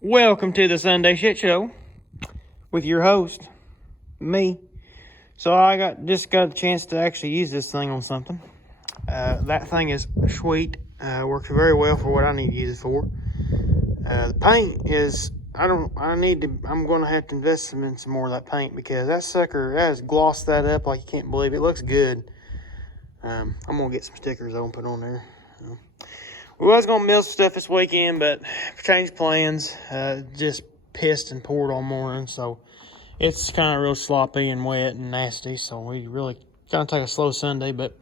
Welcome to the Sunday Shit Show with your host, me. So I just got a chance to actually use this thing on something. That thing is sweet. Works very well for what I need to use it for. The paint is, I'm going to have to invest in some more of that paint because that sucker has glossed that up like you can't believe it. It looks good. I'm going to get some stickers I'll put on there. We was going to mill some stuff this weekend, but changed plans. Just pissed and poured all morning, so it's kind of real sloppy and wet and nasty, so we really kind of take a slow Sunday, but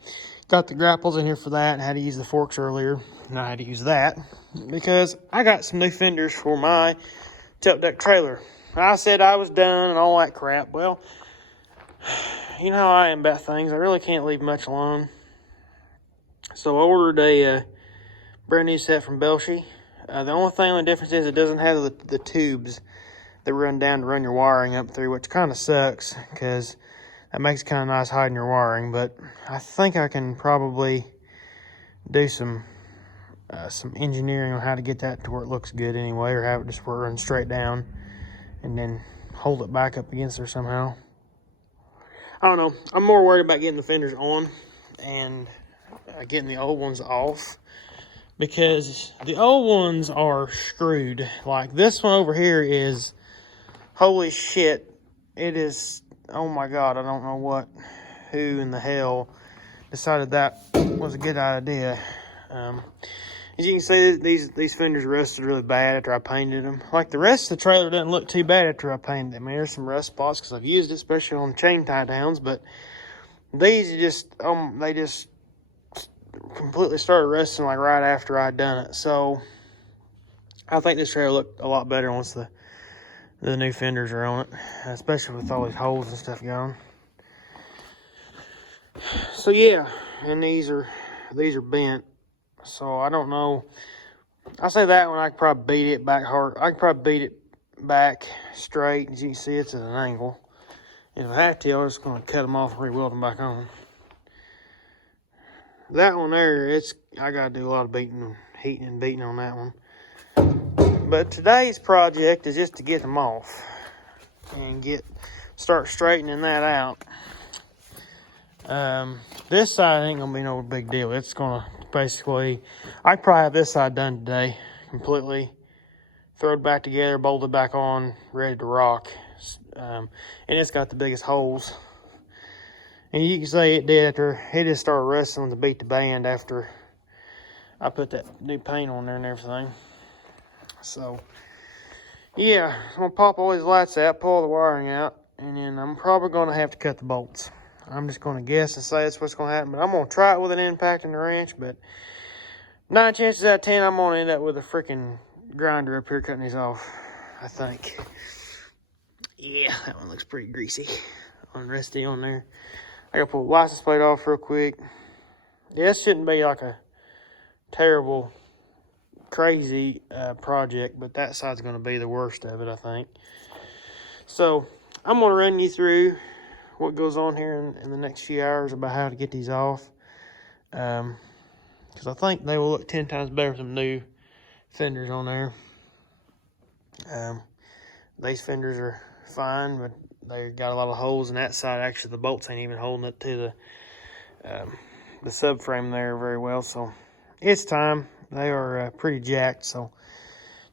got the grapples in here for that and had to use the forks earlier, and I had to use that because I got some new fenders for my tilt deck trailer. I said I was done and all that crap. Well, you know how I am about things. I really can't leave much alone. So I ordered a brand new set from Belshey. The only difference is it doesn't have the tubes that run down to run your wiring up through, which kind of sucks because that makes it kind of nice hiding your wiring. But I think I can probably do some engineering on how to get that to where it looks good anyway, or have it just run straight down and then hold it back up against there somehow. I don't know. I'm more worried about getting the fenders on and getting the old ones off, because the old ones are screwed. Like this one over here is, holy shit, it is, oh my god, I don't know who in the hell decided that was a good idea. As you can see, these fenders rusted really bad after I painted them. Like the rest of the trailer doesn't look too bad after I painted them. I mean, there's some rust spots because I've used it, especially on chain tie downs, but these they just completely started rusting like right after I'd done it. So I think this trailer looked a lot better once the new fenders are on it, especially with all these holes and stuff going. So yeah, and these are bent. So I don't know. I say that one I could probably beat it back hard. I could probably beat it back straight. As you can see, it's at an angle. And if I have to, I'm just going to cut them off and re-weld them back on. That one there, I got to do a lot of heating and beating on that one. But today's project is just to get them off and start straightening that out. This side ain't gonna be no big deal. It's gonna basically, I probably have this side done today, completely throw it back together, bolted back on, ready to rock. And it's got the biggest holes. And you can say it did after it just started rusting to beat the band after I put that new paint on there and everything. So yeah, I'm gonna pop all these lights out, pull all the wiring out, and then I'm probably gonna have to cut the bolts. I'm just gonna guess and say that's what's gonna happen, but I'm gonna try it with an impact and a wrench, but 9 chances out of 10 I'm gonna end up with a freaking grinder up here cutting these off, I think. Yeah, that one looks pretty greasy and rusty on there. I gotta pull the license plate off real quick. Yeah, this shouldn't be like a terrible, crazy project, but that side's gonna be the worst of it, I think. So I'm gonna run you through what goes on here in the next few hours about how to get these off, because I think they will look 10 times better with some new fenders on there. These fenders are fine, but they got a lot of holes in that side. Actually, the bolts ain't even holding it to the subframe there very well, so it's time. They are pretty jacked, so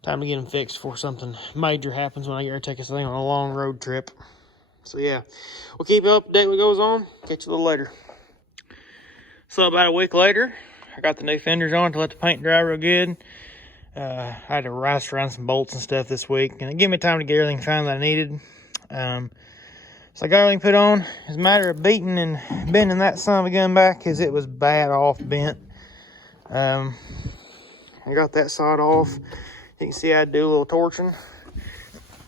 time to get them fixed before something major happens when I get ready to take this thing on a long road trip. So yeah, we'll keep you up to date what goes on. Catch you a little later. So about a week later, I got the new fenders on to let the paint dry real good. I had to rice around some bolts and stuff this week, and it gave me time to get everything found that I needed. So I got everything put on. It's a matter of beating and bending that son of a gun back because it was bad off bent. I got that side off. You can see I had to do a little torching.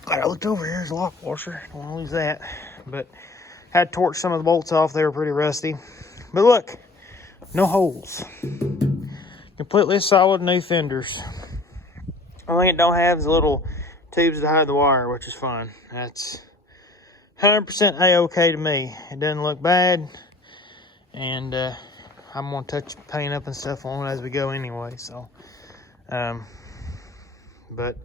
I looked over here, there's a lock washer. Don't want to lose that. But had to torch some of the bolts off. They were pretty rusty. But look, no holes. Completely solid new fenders. Only thing it don't have is little tubes to hide the wire, which is fine. That's 100% A-OK to me. It doesn't look bad. And I'm going to touch paint up and stuff on it as we go anyway. So, but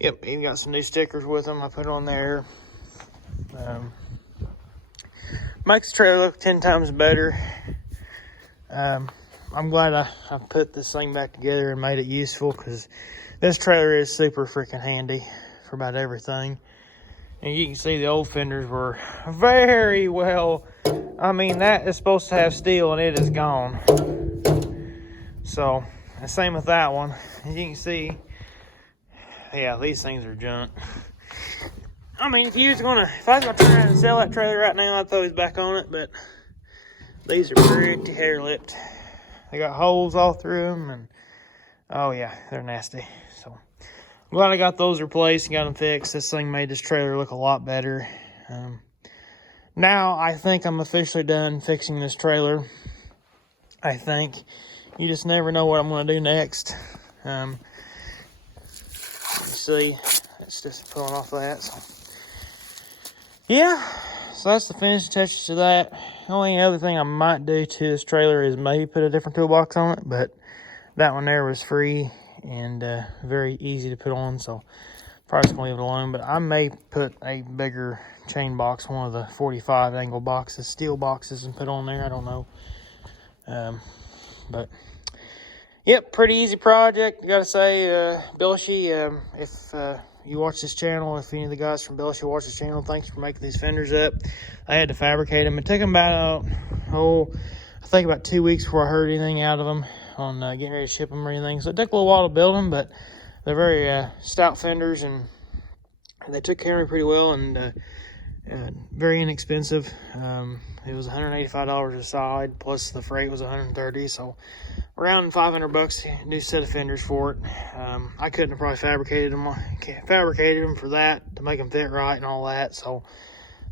Yep, even got some new stickers with them I put on there. Makes the trailer look 10 times better. I'm glad I put this thing back together and made it useful, because this trailer is super freaking handy for about everything. And you can see the old fenders were very well, I mean, that is supposed to have steel and it is gone. So, the same with that one. As you can see, yeah, these things are junk. I mean, if I was gonna try and sell that trailer right now, I'd throw these back on it, but these are pretty hair-lipped. They got holes all through them, and oh yeah, they're nasty. So I'm glad I got those replaced and got them fixed. This thing made this trailer look a lot better. Now I think I'm officially done fixing this trailer. I think. You just never know what I'm going to do next. You see, it's just pulling off that. So. Yeah, so that's the finishing touches to that. The only other thing I might do to this trailer is maybe put a different toolbox on it, but that one there was free and very easy to put on, so probably just going to leave it alone. But I may put a bigger chain box, one of the 45 angle boxes, steel boxes, and put on there. I don't know. But yep, pretty easy project. I gotta say, Belshi, if you watch this channel, if any of the guys from Belshi watch this channel, thanks for making these fenders up. I had to fabricate them. It took them about, I think about 2 weeks before I heard anything out of them on getting ready to ship them or anything. So it took a little while to build them, but they're very stout fenders, and they took care of me pretty well, and very inexpensive. It was $185 a side, plus the freight was $130, so around $500 new set of fenders for it. I couldn't have probably fabricated them for that to make them fit right and all that, so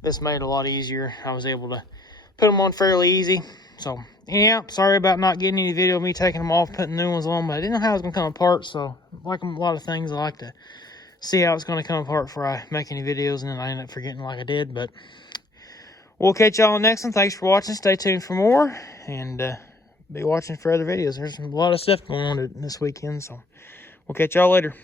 this made it a lot easier. I was able to put them on fairly easy. So yeah, sorry about not getting any video of me taking them off, putting new ones on, but I didn't know how it was gonna come apart. So like a lot of things, I like to see how it's gonna come apart before I make any videos, and then I end up forgetting like I did. But we'll catch y'all on the next one. Thanks for watching. Stay tuned for more, and be watching for other videos. There's a lot of stuff going on this weekend, so we'll catch y'all later.